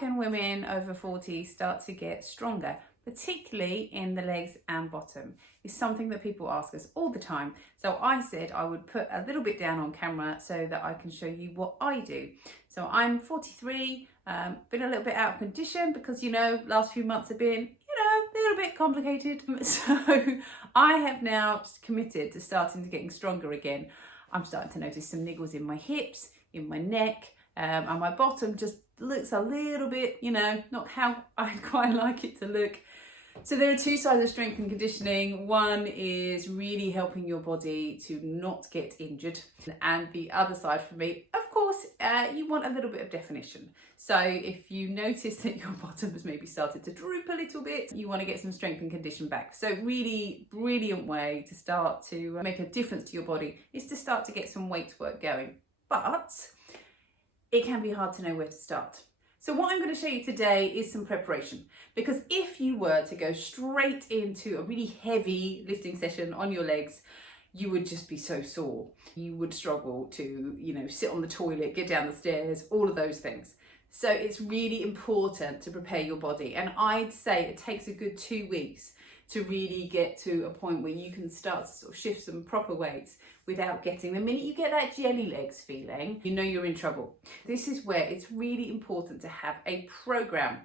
can women over 40 start to get stronger, particularly in the legs and bottom? Is something that people ask us all the time. So I said I would put a little bit down on camera so that I can show you what I do. So I'm 43, been a little bit out of condition because, last few months have been, a little bit complicated. So I have now committed to starting to getting stronger again. I'm starting to notice some niggles in my hips, in my neck, and my bottom just looks a little bit, not how I quite like it to look. So there are two sides of strength and conditioning. One is really helping your body to not get injured. And the other side for me, of course, you want a little bit of definition. So if you notice that your bottom has maybe started to droop a little bit, you want to get some strength and condition back. So really brilliant way to start to make a difference to your body is to start to get some weight work going. But it can be hard to know where to start. So what I'm going to show you today is some preparation, because if you were to go straight into a really heavy lifting session on your legs, you would just be so sore. You would struggle to, sit on the toilet, get down the stairs, all of those things. So it's really important to prepare your body. And I'd say it takes a good 2 weeks to really get to a point where you can start to sort of shift some proper weights without getting, the minute you get that jelly legs feeling, you're in trouble. This is where it's really important to have a program.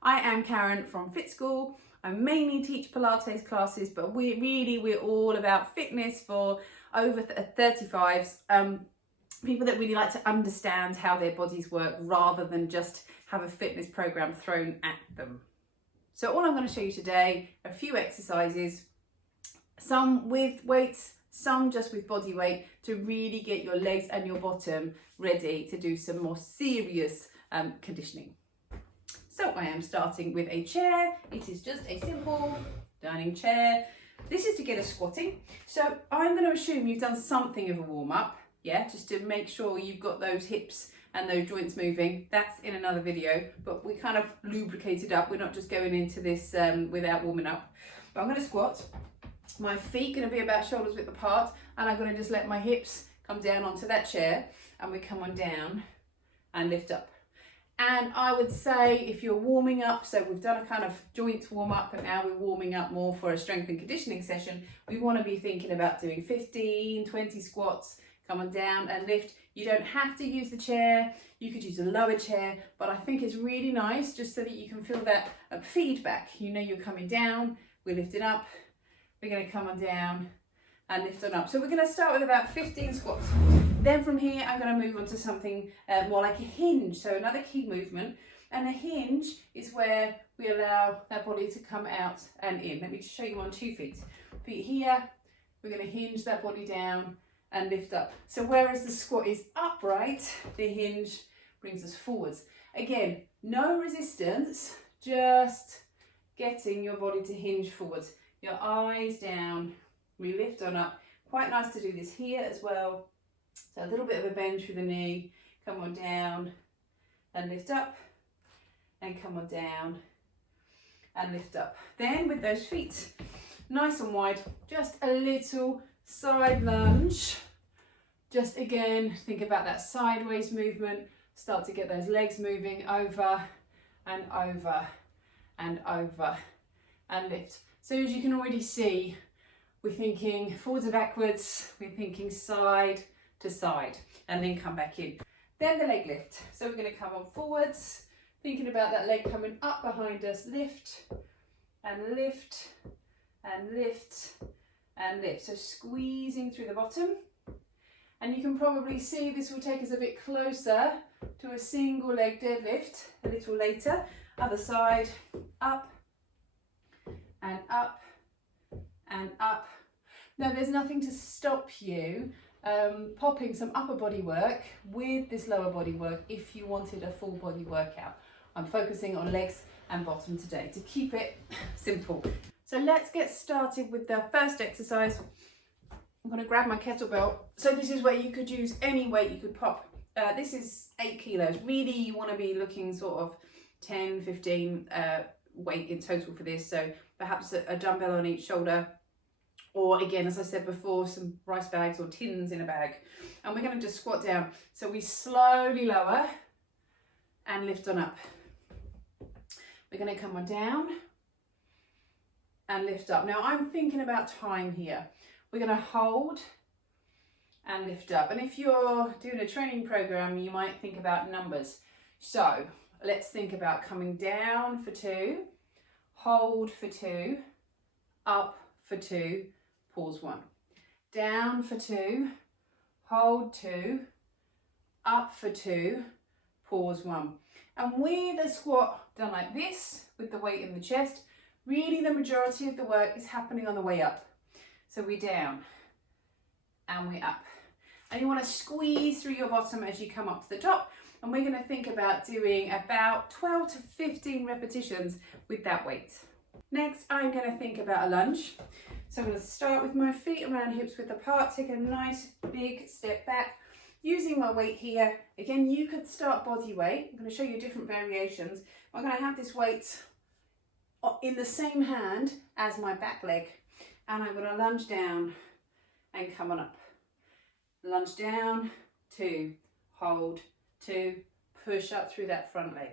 I am Karen from Fit School. I mainly teach Pilates classes, but we're all about fitness for over 35s. People that really like to understand how their bodies work rather than just have a fitness program thrown at them. So all I'm going to show you today are a few exercises, some with weights, some just with body weight, to really get your legs and your bottom ready to do some more serious conditioning. So I am starting with a chair. It is just a simple dining chair. This is to get us squatting. So I'm going to assume you've done something of a warm up, just to make sure you've got those hips and those joints moving. That's in another video, but we kind of lubricated up. We're not just going into this without warming up. But I'm going to squat. My feet are going to be about shoulders width apart, and I'm going to just let my hips come down onto that chair, and we come on down and lift up. And I would say if you're warming up, so we've done a kind of joint warm up, and now we're warming up more for a strength and conditioning session, we want to be thinking about doing 15, 20 squats, come on down and lift. You don't have to use the chair, you could use a lower chair, but I think it's really nice just so that you can feel that feedback. You're coming down, we're lifting up, we're going to come on down and lift on up. So we're going to start with about 15 squats. Then from here, I'm going to move on to something more like a hinge. So another key movement, and a hinge is where we allow that body to come out and in. Let me just show you on 2 feet. Feet here, we're going to hinge that body down and lift up. So whereas the squat is upright, the hinge brings us forwards. Again, no resistance, just getting your body to hinge forwards. Your eyes down, we lift on up. Quite nice to do this here as well. So a little bit of a bend through the knee, come on down and lift up, and come on down and lift up. Then with those feet nice and wide, just a little side lunge. Just again, think about that sideways movement. Start to get those legs moving over and over and over and lift. So as you can already see, we're thinking forwards and backwards, we're thinking side to side, and then come back in. Then the leg lift. So we're going to come on forwards, thinking about that leg coming up behind us, lift and lift and lift and lift. So squeezing through the bottom. And you can probably see this will take us a bit closer to a single leg deadlift a little later. Other side, up and up and up. Now there's nothing to stop you popping some upper body work with this lower body work if you wanted a full body workout. I'm focusing on legs and bottom today to keep it simple. So let's get started with the first exercise. I'm going to grab my kettlebell. So this is where you could use any weight you could pop. This is 8 kilos. Really, you want to be looking sort of 10, 15 weight in total for this. So perhaps a dumbbell on each shoulder, or again, as I said before, some rice bags or tins in a bag. And we're going to just squat down. So we slowly lower and lift on up. We're going to come on down and lift up. Now I'm thinking about time here. We're going to hold and lift up. And if you're doing a training program, you might think about numbers. So let's think about coming down for 2, hold for 2, up for 2, pause 1. Down for 2, hold 2, up for 2, pause 1. And with a squat done like this, with the weight in the chest, really the majority of the work is happening on the way up. So we're down and we're up. And you want to squeeze through your bottom as you come up to the top. And we're going to think about doing about 12 to 15 repetitions with that weight. Next, I'm going to think about a lunge. So I'm going to start with my feet around hips width apart, take a nice big step back, using my weight here. Again, you could start body weight. I'm going to show you different variations. I'm going to have this weight in the same hand as my back leg. And I'm going to lunge down and come on up. Lunge down, 2, hold, 2, push up through that front leg.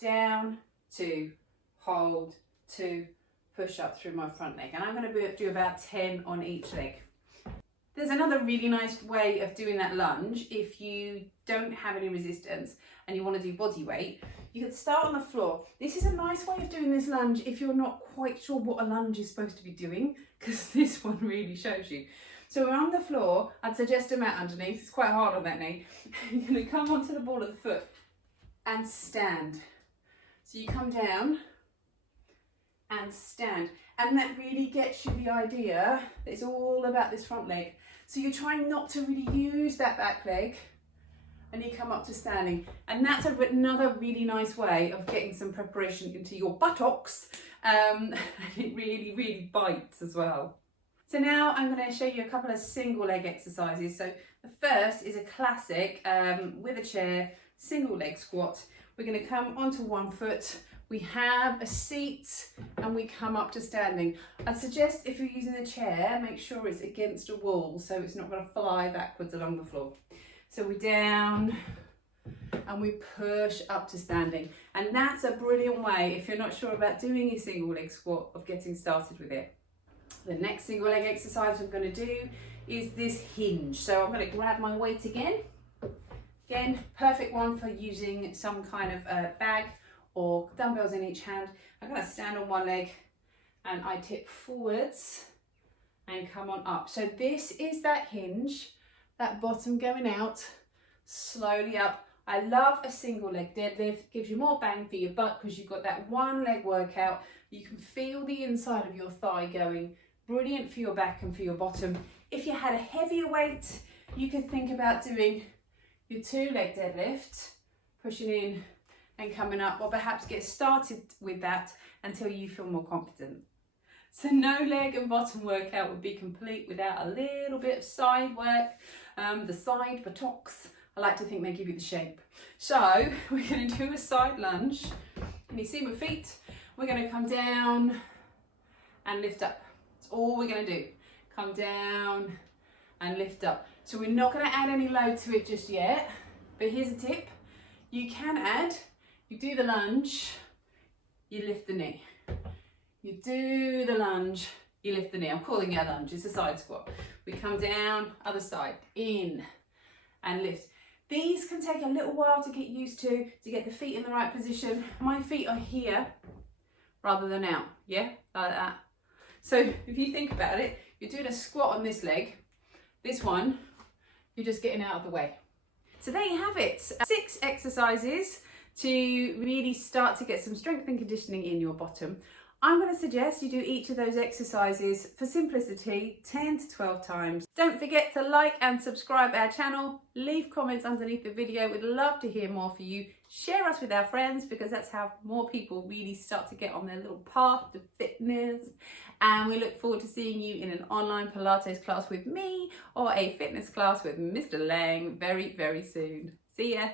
Down, 2, hold, 2, push up through my front leg. And I'm going to do about 10 on each leg. There's another really nice way of doing that lunge if you don't have any resistance and you want to do body weight. You could start on the floor. This is a nice way of doing this lunge if you're not quite sure what a lunge is supposed to be doing, because this one really shows you. So we're on the floor. I'd suggest a mat underneath. It's quite hard on that knee. You're going to come onto the ball of the foot and stand. So you come down and stand. And that really gets you the idea that it's all about this front leg. So you're trying not to really use that back leg, and you come up to standing. And that's another really nice way of getting some preparation into your buttocks. And it really, really bites as well. So now I'm going to show you a couple of single leg exercises. So the first is a classic with a chair, single leg squat. We're going to come onto one foot. We have a seat and we come up to standing. I'd suggest if you're using a chair, make sure it's against a wall so it's not going to fly backwards along the floor. So we're down and we push up to standing. And that's a brilliant way, if you're not sure about doing a single leg squat, of getting started with it. The next single leg exercise I'm going to do is this hinge. So I'm going to grab my weight again. Again, perfect one for using some kind of bag or dumbbells in each hand. I'm going to stand on one leg and I tip forwards and come on up. So this is that hinge, that bottom going out, slowly up. I love a single leg deadlift. Gives you more bang for your buck because you've got that one leg workout. You can feel the inside of your thigh going. Brilliant for your back and for your bottom. If you had a heavier weight, you could think about doing your 2-leg deadlift, pushing in and coming up, or perhaps get started with that until you feel more confident. So no leg and bottom workout would be complete without a little bit of side work. The side buttocks, I like to think they give you the shape. So we're going to do a side lunge. Can you see my feet? We're going to come down and lift up. That's all we're going to do. Come down and lift up. So we're not going to add any load to it just yet, but here's a tip. You can add, you do the lunge, you lift the knee. You do the lunge, you lift the knee. I'm calling it a lunge, it's a side squat. We come down, other side, in and lift. These can take a little while to get used to get the feet in the right position. My feet are here rather than out, yeah, like that. So if you think about it, you're doing a squat on this leg, this one, you're just getting out of the way. So there you have it, 6 exercises to really start to get some strength and conditioning in your bottom. I'm going to suggest you do each of those exercises for simplicity 10 to 12 times. Don't forget to like and subscribe our channel. Leave comments underneath the video. We'd love to hear more for you. Share us with our friends because that's how more people really start to get on their little path to fitness. And we look forward to seeing you in an online Pilates class with me or a fitness class with Mr. Lang very, very soon. See ya.